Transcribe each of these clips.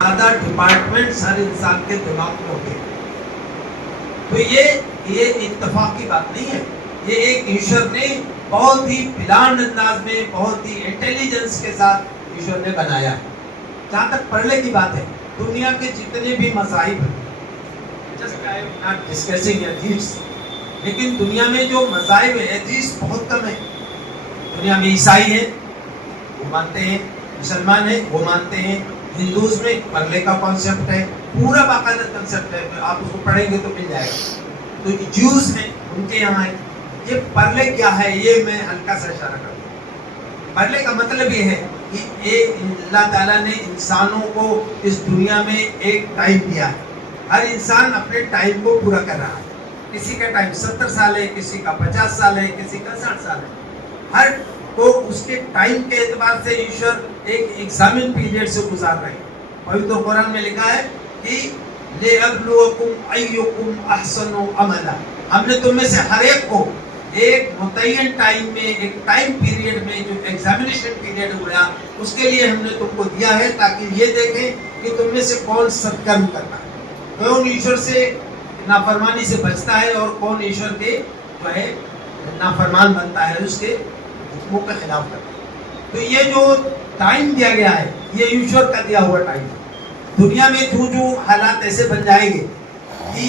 زیادہ ڈپارٹمنٹس ہر انسان کے دماغ میں ہوتے ہیں. تو یہ اتفاق کی بات نہیں ہے. یہ ایک ایشور نے بہت ہی پلان انداز میں، بہت ہی انٹیلیجنس کے ساتھ ایشور نے بنایا ہے. جہاں تک پڑھنے کی بات ہے، دنیا کے جتنے بھی مذاہب ہیں، just I am not discussing atheist, لیکن دنیا میں جو مذاہب ہیں ایتھیسٹ بہت کم ہیں. دنیا میں عیسائی ہیں، وہ مانتے ہیں، مسلمان ہیں، وہ مانتے ہیں، ہندوز میں پرلے کا کانسیپٹ ہے، پورا باقاعدہ کنسیپٹ ہے، آپ اس کو پڑھیں گے تو مل جائے گا. تو جیوز ہیں، ان کے یہاں ہے. یہ پرلے کیا ہے یہ میں ہلکا سا اشارہ کرتا ہوں. پرلے کا مطلب یہ ہے کہ اللہ تعالیٰ نے انسانوں کو اس دنیا میں ایک ٹائم دیا ہے. ہر انسان اپنے ٹائم کو پورا کر رہا ہے. کسی کا ٹائم 70 سال ہے، کسی کا 50 سال ہے، کسی کا 60 سال ہے. ہر کو اس کے ٹائم کے اعتبار سے ایشور ایک ایگزامن پیریڈ سے گزار رہے ہیں. پویتر قرآن میں لکھا ہے کہ لِيَبْلُوَكُمْ أَيُّكُمْ أَحْسَنُ عَمَلًا. ہم نے تم میں سے ہر ایک کو ایک متعین ٹائم میں، ایک ٹائم پیریڈ میں، جو ایگزامینیشن پیریڈ ہوا اس کے لیے ہم نے تم کو دیا ہے، تاکہ یہ دیکھیں کہ تم میں سے کون ستکرم کرتا ہے، کون ایشور سے نافرمانی سے بچتا ہے اور کون ایشور کے جو ہے نافرمان بنتا ہے، اس کے حکموں کے خلاف کرتا ہے. تو یہ جو ٹائم دیا گیا ہے یہ ایشور کا دیا ہوا ٹائم ہے. دنیا میں جو حالات ایسے بن جائیں گے کہ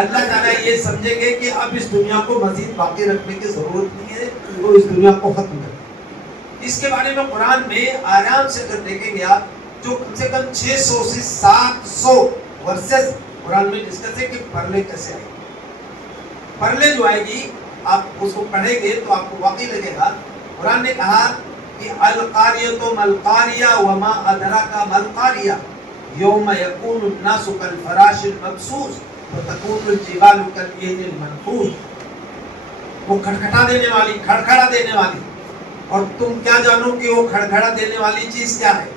اللہ تعالیٰ یہ سمجھیں گے کہ اب اس دنیا کو مزید باقی رکھنے کی ضرورت نہیں ہے، تو اس دنیا کو ختم کر دیں. اس کے بارے میں قرآن میں آرام سے اگر دیکھیں گے آپ، جو کم سے کم 600 سے 700 ورسز قرآن میں ڈسکس ہے کہ پرلے کیسے آئے گی. پرلے جو آئے گی آپ اس کو پڑھیں گے تو آپ کو واقعی لگے گا. قرآن نے کہا کہ القاریۃ مالقاریہ وما ادراک مالقاریہ یوم یکون الناس کالفراش المبثوث وتکون الجبال کالعہن المنفوش. وہ کھڑکھڑا دینے والی، کھڑکھڑا دینے والی، اور تم کیا جانو کہ وہ کھڑکھڑا دینے والی چیز کیا ہے.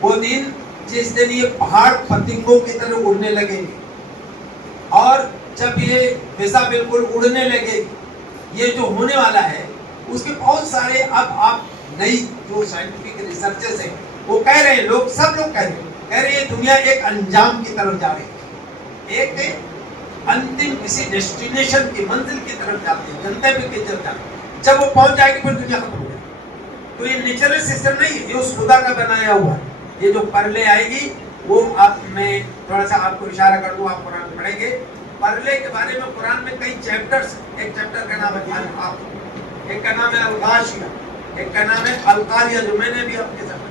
وہ دن جس دن یہ پہاڑ پتنگوں کی طرح اڑنے لگیں گے، اور جب یہ فضا بالکل اڑنے لگے گی، یہ جو ہونے والا ہے اس کے بہت سارے اب آپ نئی جو سائنٹیفک ریسرچز ہیں وہ کہہ رہے ہیں، لوگ سب لوگ کہہ رہے ہیں دنیا ایک انجام کی طرف جا رہی ہے، ایک انتم کسی ڈیسٹینیشن کی منزل کی طرف جاتے ہیں، جنتے پہ کی طرف جاتے ہیں. جب وہ پہنچ جائے گی پھر دنیا ختم ہو جائے گی. تو یہ نیچرل سسٹم نہیں ہے، یہ اس خدا کا بنایا ہوا ہے. یہ جو پرلے آئے گی وہ آپ میں تھوڑا سا آپ کو اشارہ کر دوں، آپ قرآن پڑھیں گے. پرلے کے بارے میں قرآن میں کئی چیپٹرز، ایک چیپٹر کا نام ہے الحاق، ایک کا نام ہے الغاشیہ، ایک کا نام ہے القاریہ جو میں نے بھی آپ کے ساتھ.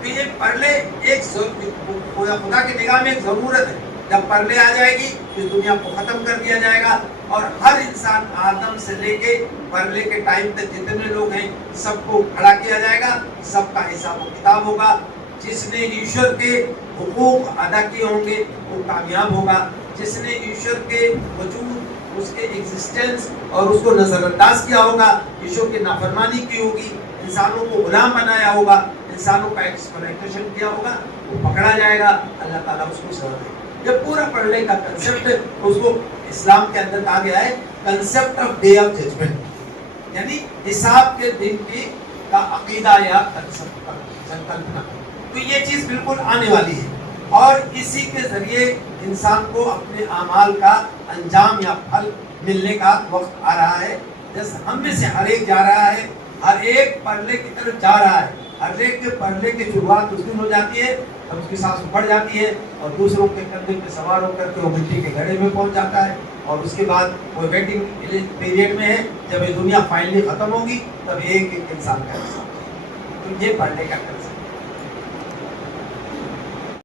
تو یہ پرلے ایک خدا کی نگاہ میں ایک ضرورت ہے. جب پرلے آ جائے گی اس دنیا کو ختم کر دیا جائے گا، اور ہر انسان آدم سے لے کے پرلے کے ٹائم تک جتنے لوگ ہیں سب کو کھڑا کیا جائے گا، سب کا حساب و کتاب ہوگا. جس نے ایشور کے حقوق ادا کیے ہوں گے وہ کامیاب ہوگا. جس نے ایشور کے وجود، اس کے ایگزسٹنس اور اس کو نظر انداز کیا ہوگا، ایشور کی نافرمانی کی ہوگی، انسانوں کو غلام بنایا ہوگا، انسانوں کا ایکسپلائٹیشن کیا ہوگا، وہ پکڑا جائے گا. اللہ تعالیٰ اس کو سزا دے گا. یہ پورا پڑھنے کا کنسیپٹ ہے، اس کو اسلام کے اندر کہا گیا ہے concept of day of judgement, یعنی حساب کے دن کی کا عقیدہ یا سنکلپنا. تو یہ چیز بالکل آنے والی ہے، اور اسی کے ذریعے انسان کو اپنے اعمال کا انجام یا پھل ملنے کا وقت آ رہا ہے. جیسے ہم میں سے ہر ایک جا رہا ہے، ہر ایک پرلے کی طرف جا رہا ہے. ہر ایک کے پرلے کی شروعات اس دن ہو جاتی ہے اور اس کی سانس بڑھ جاتی ہے، اور دوسروں کے کندھے پہ سوار ہو کر کے وہ مٹی کے گھڑے میں پہنچ جاتا ہے. اور اس کے بعد وہ ویٹنگ پیریڈ میں ہے، جب یہ دنیا فائنلی ختم ہوگی تب ایک ایک انسان کا حساب. تو یہ پڑھنے کا کنسیپٹ.